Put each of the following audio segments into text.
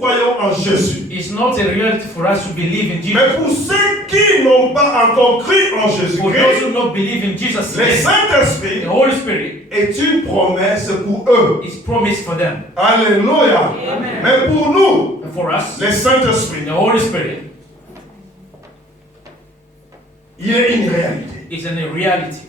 croyons en Jésus. It's not a reality for us to believe in Jesus. Mais pour ceux qui n'ont pas encore cru en For those Jésus-Christ, who don't believe in Jesus, le yet, Saint-Esprit the Holy Spirit est une promesse pour eux. is promised for them. Alléluia. Amen. Mais pour nous, And for us, le Saint-Esprit, the Holy Spirit il est une réalité. is in a reality.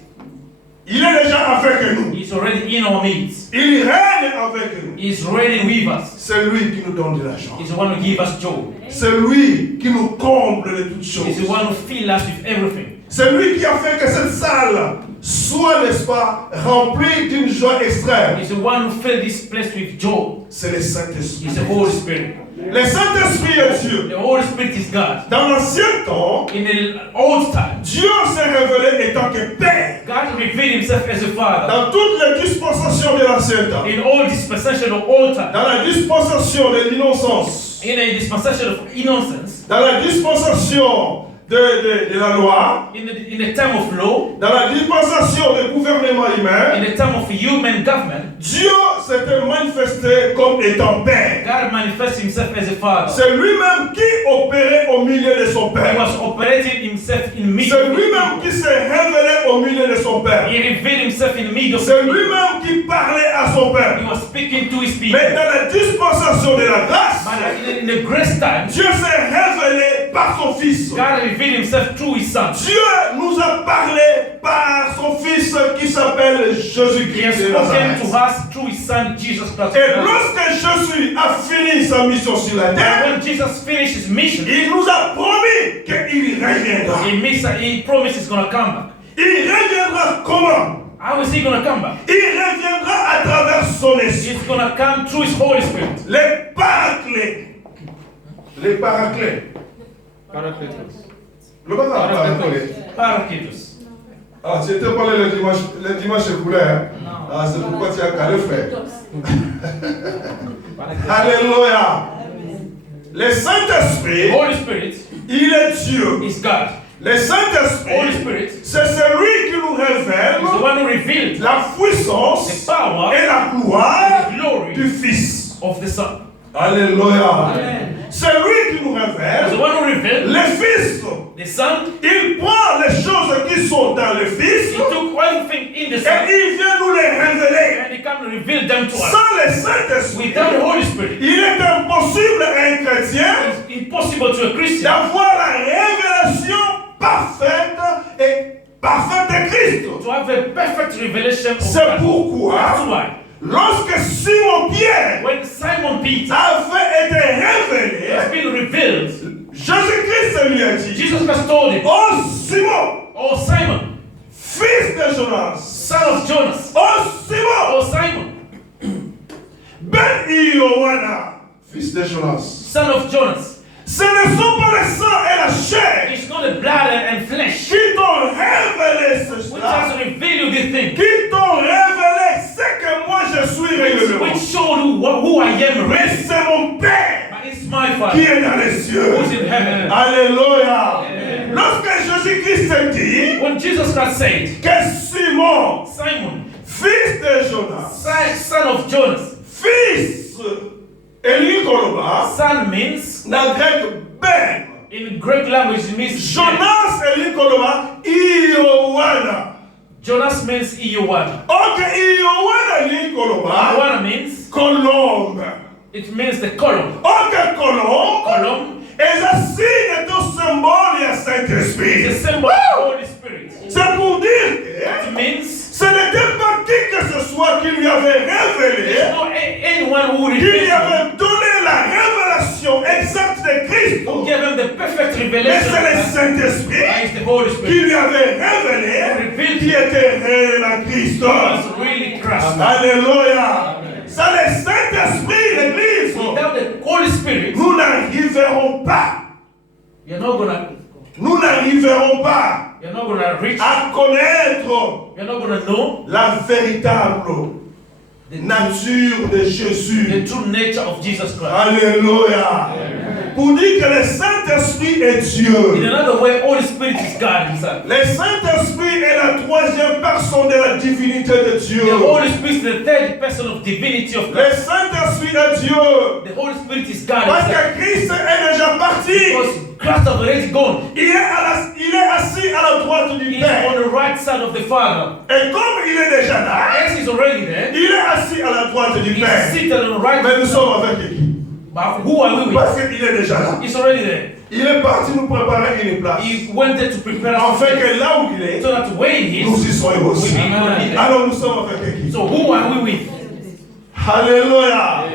Il est déjà avec nous. He's already in our midst. Il règne avec nous. He's ready with us. C'est lui qui nous donne de l'argent. He's the one who gives us joy. C'est lui qui nous comble de toutes He's choses. the one who fills us with everything. C'est lui qui a fait que cette salle soit, n'est-ce pas, remplie d'une joie extrême. He's the one who fills this place with joy. C'est le Saint-Esprit. He's the Holy Spirit. Le Saint-Esprit est Dieu. The Holy Spirit is God. Dans l'ancien temps, In the old time, Dieu s'est révélé étant que Père. God revealed himself as a father. Dans toutes les dispensations de l'ancien temps, In all dispensation of old time, dans la dispensation de l'innocence, in a dispensation of innocence, dans la dispensation de la loi, in the time of law, dans la dispensation du gouvernement humain, in the time of human government, Dieu s'était manifesté comme étant Père. God manifests himself as a father. C'est lui-même qui opérait au milieu de son He Père. was operating himself in the middle. C'est lui-même qui s'est révélé au milieu de son Père. He revealed himself in the middle. C'est lui-même qui parlait à son Père. He was speaking to his people. Mais dans la dispensation de la grâce, But in the grace time, Dieu s'est révélé par son Fils. God revealed himself through his son. Dieu nous a parlé par son Fils qui s'appelle He has Jésus-Christ de spoken Nazareth. to us through his son Jesus Christ. Et lorsque Jésus a fini sa mission sur la And terre, when Jesus finished his mission, il nous a promis qu'il reviendra. he promised he's going to come back. Il reviendra comment? How is he going to come back? Il reviendra à travers son esprit. He's going to come through his Holy Spirit. Les paraclés. Les paraclés. Le paraclés. Paracletus. Ah, tu étais parlé le dimanche écoulé. Hein? Ah, c'est pourquoi tu as calé, frère. Alléluia. Le Saint-Esprit, Holy Spirit il est Dieu. is God. Le Saint-Esprit, Holy Spirit c'est celui qui nous révèle is the one who revealed la the puissance power et la gloire and the glory du Fils. of the Son. Alléluia. Amen. C'est lui qui nous The révèle one who revealed le Fils. the Son. Il prend les choses qui sont dans le Fils He took one thing in the et Son il vient nous les révéler. and he come to reveal them to us. Sans le Saint-Esprit, Without the Holy Spirit, il est impossible à un chrétien it's impossible to a Christian d'avoir la révélation parfaite de Christ. to have a perfect revelation of C'est God. That's pourquoi, why lorsque Simon Pierre when Simon Peter avait été révélé, has been revealed, Jésus-Christ lui a dit, Jesus Christ told him, oh Simon, "Oh Simon, fils de Jonas, son of Jonas, oh Simon, oh Simon, ben Ioanna, fils de Jonas. son of Jonas, Ce ne sont pas le sang et la chair it's not the blood and flesh qui t'ont révélé which cela, has revealed you this thing, qui t'ont révélé ce que moi je suis réellement. which showed you who I am Mais really. c'est mon Père But it's my qui Father est dans les cieux. who's in heaven." Alléluia. Lorsque Jésus-Christ dit When Jesus Christ said, que Simon, Simon, fils de Jonas, son of Jonas, fils Eli Koloba, son means, dans le grec ben, in Greek language, it means Jonas Eli Koloba, Ioanna. Jonas means Iowan. Ok, Ioanna Eli Koloba, Iowan means, colombe. it means the column. Ok, colombe, Column est un signe de symbole à is Saint-Esprit. a symbol of the Holy Spirit. C'est pour dire It que means ce n'était pas qui que ce soit qui lui avait révélé, there's no anyone who qui lui revealed him, avait donné la révélation exacte de Christ, who gave him the perfect mais revelation. c'est le That Saint-Esprit is the Holy qui Spirit. lui avait révélé qui était réel à Christ. Was really Christ. Alléluia. Sans le Saint-Esprit, l'Église, Without the Holy Spirit, nous n'arriverons pas, you're not gonna reach, à connaître you're not gonna know la véritable nature de Jésus. the true nature of Jesus Christ. Alléluia. Pour dire que le Saint-Esprit est In Dieu. another way, Holy Spirit is God Himself. Le Saint-Esprit est la troisième personne de la divinité de Dieu. The Holy Spirit is the third person of divinity of Le God. Saint-Esprit est Dieu. The Holy Spirit is God. Parce que Christ est déjà parti. Because Christ has already gone. Il est assis à la droite du He is on Père. the right side of the Father. Et comme il est déjà là, Yes, he's already there. il est assis à la droite du He's Père. seated on the right Mais nous side. sommes avec qui? But who are we with? Parce qu'il est déjà là. He's already there. Il est parti nous préparer une place. He went there to prepare us Afin que là où il est, so that where he nous is, y soyons we aussi. be there. Alors nous sommes avec qui? So who are we with? Alléluia.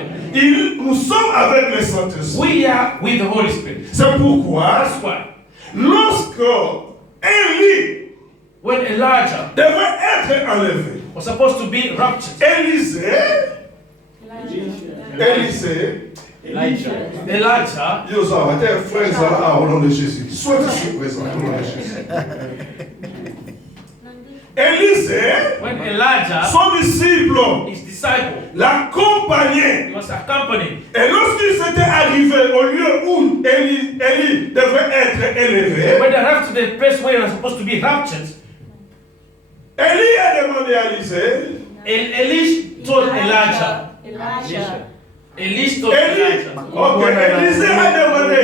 Nous sommes avec le Saint-Esprit. We are with the Holy Spirit. C'est pourquoi, That's why lorsque Élie when Elijah devait être enlevé, was supposed to be raptured, Elijah, Dieu s'en va, tes frères sont là au nom de Jésus. Soyez présents au nom de Jésus. Élisée, when Elijah, son disciple, his disciple, l'accompagnait. he was accompanied. Et lorsqu'il s'était arrivé au lieu où Élie devrait être élevé, When they arrived to the place where he was supposed to be raptured, Élie a demandé à Élisée, Elisha told Elijah. Elisha told Élie, Elijah. ok, Élisée a demandé,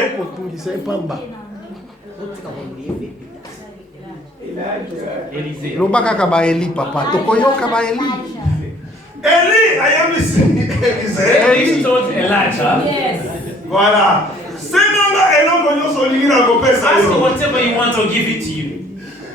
Elisée. lobaka ka baeli papa tokoyoka baeli Élie a Élisée, Elisha told Elijah, voilà. C'est non, ask him whatever you want, I'll give it to you.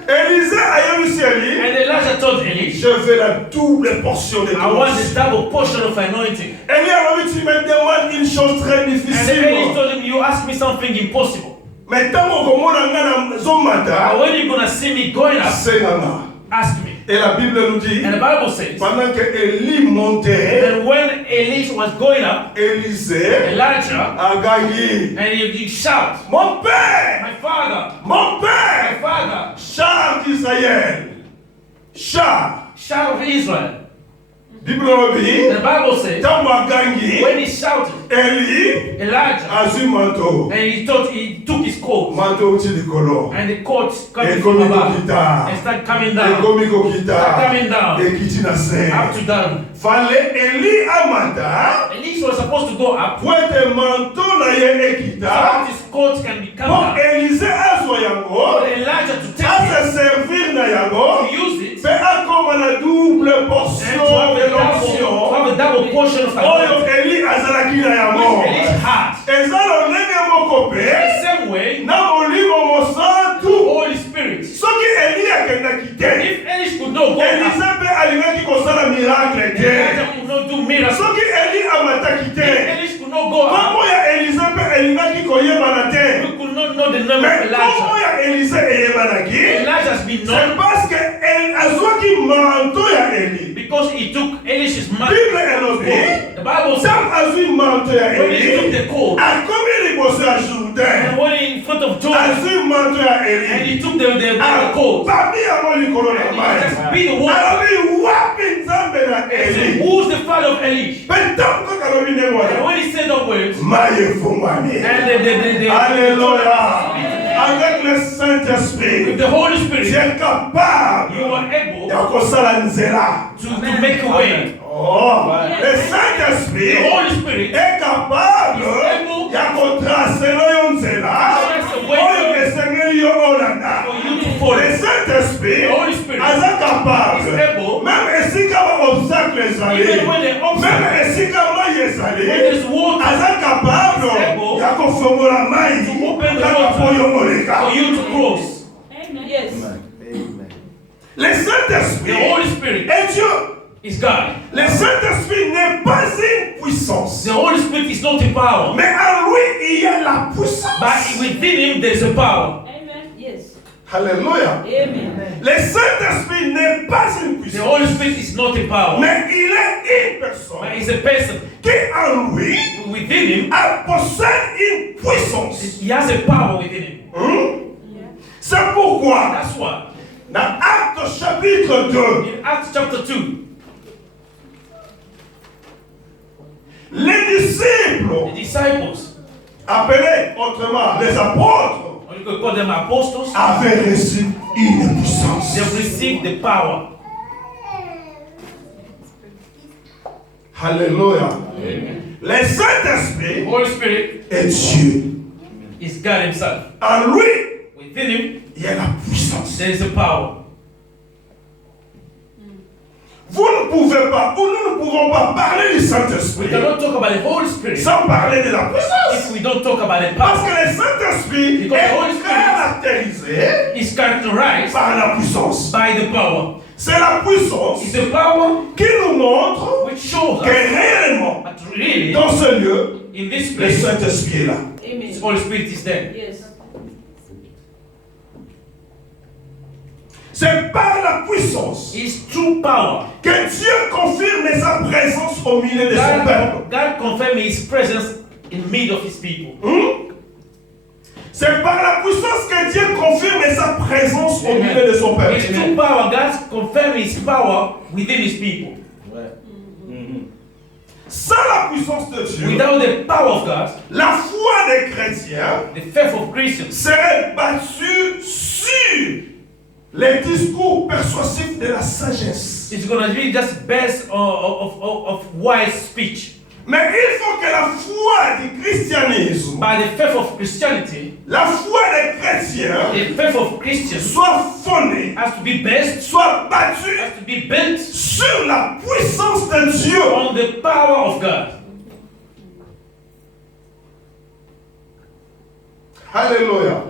Élisée a Élie, And Elijah told Elisha, je veux la double portion de I want grâce. the double portion of anointing. Élie a dit, tu me demandes une chose très And Elisha difficile. told him, you ask me something impossible. Mais tant que But Zomata, when you're gonna see me going up, c'est Nana. ask me. Et la Bible nous dit, And the Bible says, pendant que Élie montait, and when Elisha was going up, Élisée Elijah, a gagné. and he shout, Mon père, my father, mon my père, father, char d'Israël, char. shout of Israel. Bible nous dit, The Bible says, tant a gagné, when he shouted, Élie Elijah, a su manteau. and he took his coat, Manteau petit de color. and the coat coming Et from comme above, kita. and start coming Et down, comme start kita. coming down, Et qui na up se. to down. Fallait Élie Amanda. Elisha was supposed to go up, Pour être manteau na ye so ekita. that his coat can be come Pour down. Élisée a For yango. Elijah to take A it, se servir na to yango. use it, Fait a comme la double and to portion have de a l'onction. double portion of Oyo anointing, Élie azalaki na yango. which Elisha had. Eza lolenge moko The pe. same way, Na molimo the mosantu. Holy Spirit. Soki Élie akendaki te. If Elisha could not go Élisée up, mpe alingaki kosala miracle te. Elijah could not do miracles. Soki Élie amataki If te. Elisha could not go up, Kombo ya Élisée mpe elingaki koyebana te. we could not know the name of Mais kombo Elijah. ya Élisée eyebanaki. Elijah has been C'est known parce que azwaki manto ya Élie. because he took Elisha's man. Bible elobi. The Bible says, Sam azwi manto ya when he took Élie. the coat, Akomi liboso ya and Jourdain. when he in front of Jordan, Azwi manto ya and Élie. he took the coat, Babi yango likolo na and he mai. just beat the water. Alobi wapi nzambe na And said, Élie. who's the father of Elisha? Mpe ntango kaka alobi ndenge And wana. when he said the words, Mai efungwami. and the Alléluia. Avec le Saint-Esprit, with the Holy tu Spirit, es capable you are able ya kosala nzela. to make a way. Oh, le Saint-Esprit The Holy Spirit est capable ya kotrasela yo nzela oyo esengeli yo olanda. for you to follow. Le Saint-Esprit The Holy Spirit aza is capable able, même esika ba obstacle ezali, even when the obstacle, même esika mai when ezali, there's water, aza capable able ya kofongola mai to open the kaka po yo water oleka. for you to cross. Yes. Le Saint-Esprit The Holy Spirit est Dieu. is God. Le Saint-Esprit n'est pas une puissance. The Holy Spirit is not a power, Mais en lui, il y a la puissance. but within him there's a power. Amen. Yes. Alléluia. Amen. Le Saint-Esprit n'est pas une The puissance. Holy Spirit is not a power, Mais il est une but personne it's a person. qui en lui Within him, possède une puissance. he has a power within him. C'est pourquoi, That's why dans Actes chapitre 2, in Acts chapter 2, les disciples, the disciples, appelés autrement les apôtres, or you could call them apostles, avaient reçu une puissance. they've received the power. Alléluia. Le The Saint-Esprit Holy Spirit est Dieu. is God Himself. En lui, Within Him, il y a la puissance. there is a power. Vous ne pouvez pas, ou nous ne pouvons pas parler du We Saint-Esprit cannot talk about the Holy Spirit sans parler de la puissance. if we don't talk about the Parce power. que le Saint-Esprit Because the Holy est Spirit caractérisé is characterized par la puissance. by the power. C'est la puissance It's the power qui nous montre which shows que us réellement, that really, dans ce lieu, in this le place, Saint-Esprit est là. the Amen. Holy Spirit is there. Yes. C'est par la puissance It's true power. que Dieu confirme sa présence au milieu de son peuple. God confirmed His presence in the midst of His people. C'est par la puissance que Dieu confirme sa présence au milieu de son peuple. It's true power. God confirmed His power within His people. Sans la puissance de Dieu, Without the power of God, la foi des chrétiens the faith of Christians serait battue sur les discours persuasifs de la sagesse. is going to be just based of wise speech. Mais il faut que la foi du christianisme, By the faith of Christianity, la foi des chrétiens, the faith of Christians soit fondée, has to be based, soit battue has to be built sur la puissance de Dieu. on the power of God. Alléluia.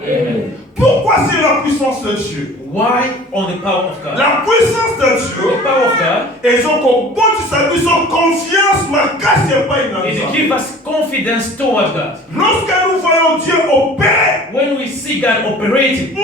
Pourquoi c'est la puissance de Dieu? Why on the power of God? La puissance de The Dieu, power of God ils ont combattu sa puissance, confiance, ma casse n'est pas une is to give us confidence toward God. Lorsque nous voyons Dieu opérer, When we see God operating,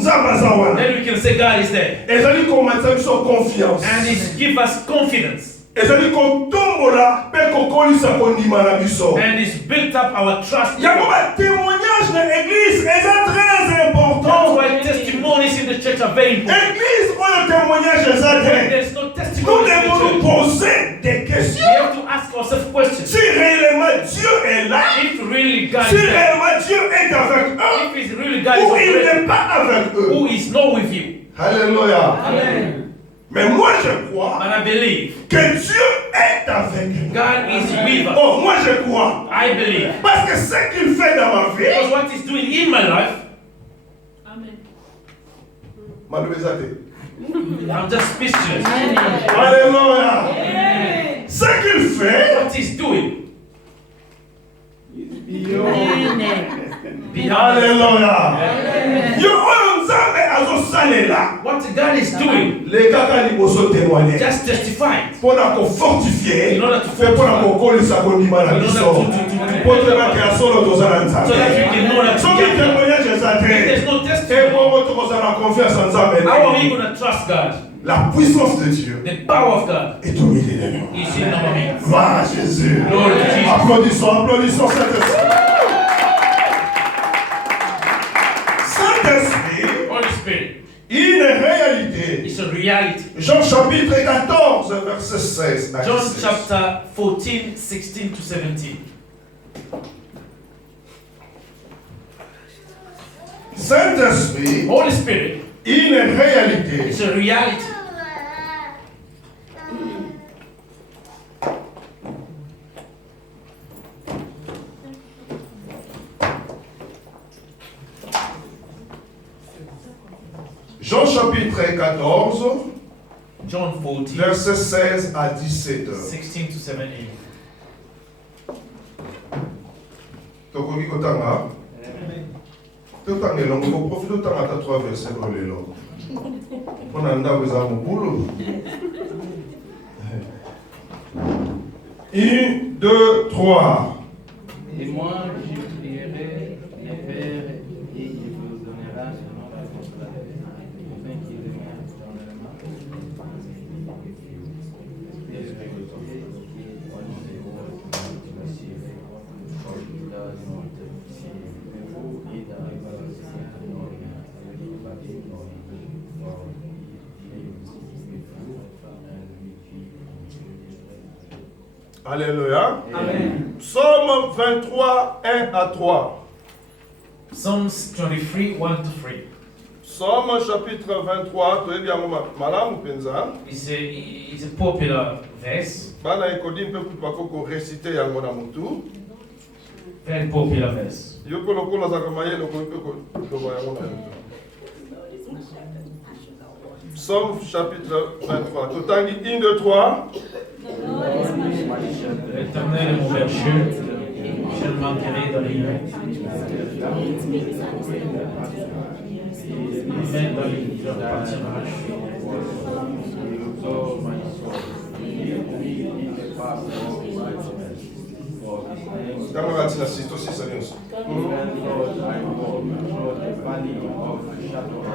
Zabazawana, then we can say God is there. ils ont dit qu'on m'a dit sur confiance. And it gives us confidence. Ils ont dit qu'on tombe là, mais qu'on colle ça qu'on dit malabiso. And it's built up our trust. Il y a un témoignage dans l'église, et c'est très That's important. why testimonies in the church are very important. L'église, où le témoignage est When très. there's no Nous testimony in devons nous the church, poser des we questions. have to ask ourselves questions. Si réellement Dieu est là, If really God si is there, réellement Dieu est avec eux, if it's really God is ou il operating, n'est pas avec eux. who is not with you? Alléluia. Amen. Mais moi je crois And I believe que Dieu est avec nous. God is with us. Oh, moi je crois. I believe. Parce que ce qu'il fait dans ma vie, Because what He's doing in my life, Amen. I'm just speechless. Alléluia. Amen. Ce qu'il fait, What He's doing. Beyond. Alléluia. Yo oyo nzambe azosalela. What God is doing, Les kaka liboso témoigner. just testify. Pona ko fortifier. In order to Fait pona ko kolisa ko ndima na In order biso. to- Po treba ke solo tozala So that you nzambe. can know that Soki together. témoignage If ezate. there's no Et testimony, bongo tokozala confiance en nzambe. how are we going to trust God? La puissance de Dieu The power of God est au milieu de nous. is in our hands. Gloire à Jésus. Glory to Jesus. Applaudissons, applaudissons Saint-Esprit. Saint-Esprit, Holy Spirit une réalité. is a reality. Jean chapitre 14, verset 16 à John 17. chapter 14, 16 to 17. Saint-Esprit, Holy Spirit une réalité. is a reality. Jean chapitre 14, John 14, verset 16 à 17. 16 to 17. Tokoki kotanga. Totanga elongo profite totanga ta 3 versets ko lelo. Pona ndako eza mobulu. 1, 2, 3. Et moi, je prierai le Père et il vous donnera selon la volonté, afin qu'il demeure dans le mal. Alléluia. Amen. Psaume 23, 1 à 3. Psalms 23, 1 to 3. Somme chapitre 23, toyebi yango malamu penza. It's a popular verse. Bana ekodi mpe kutu bakoko réciter yango na mutu. Very popular verse. Yo ko lokola zaka mayele ko mpe ko loba yango na mutu. Somme chapitre 23. Totangi 1, 2, 3. L'Éternel est mon berger, je ne manquerai de rien. Il mène dans les rivières de pâturage. Kama katina sisto sisa nyonso.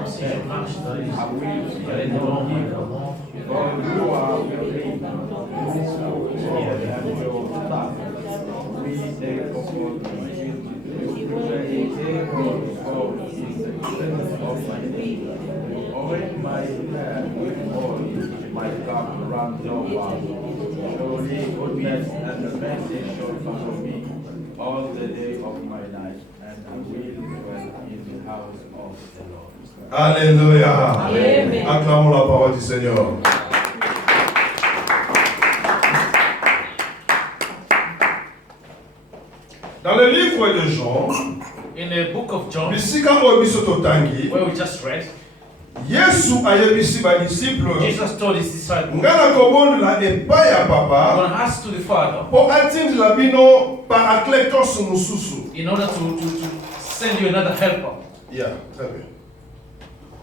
Si je marche dans les vallées de l'ombre et de la mort, my cup runs over. Surely goodness and mercy shall follow me all the day of my life, and I will dwell in the house of the Lord. Alléluia. Amen. Acclamons la parole du Seigneur. Dans le livre de Jean, in the book of John, bisika oyo biso totangi, where we just read, Yesu ayebisi badisciple, Jesus told his disciples, nga na kobondela epai ya I'm papa going to ask to the Father mpo atindela bino parakletos mosusu. in order to send you another helper. Yeah, très bien.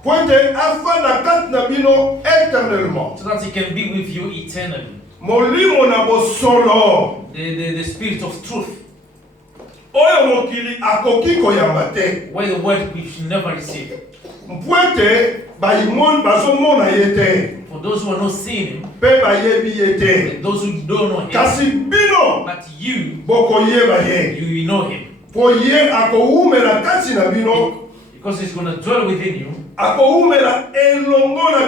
Po ete afanda kati na bino éternellement. So that he can be with you eternally. Molimo na bosolo The spirit of truth, oyo mokili akoki koyamba te. where the word we should never receive. Mpo ete bazomona ye te For those who are not seeing him, mpe bayebi ye te. and those who don't know him, Kasi bino but you bokoyeba ye. will know him. Po ye akowumela kati na bino, Because he's going to dwell within you. akowumela elongo na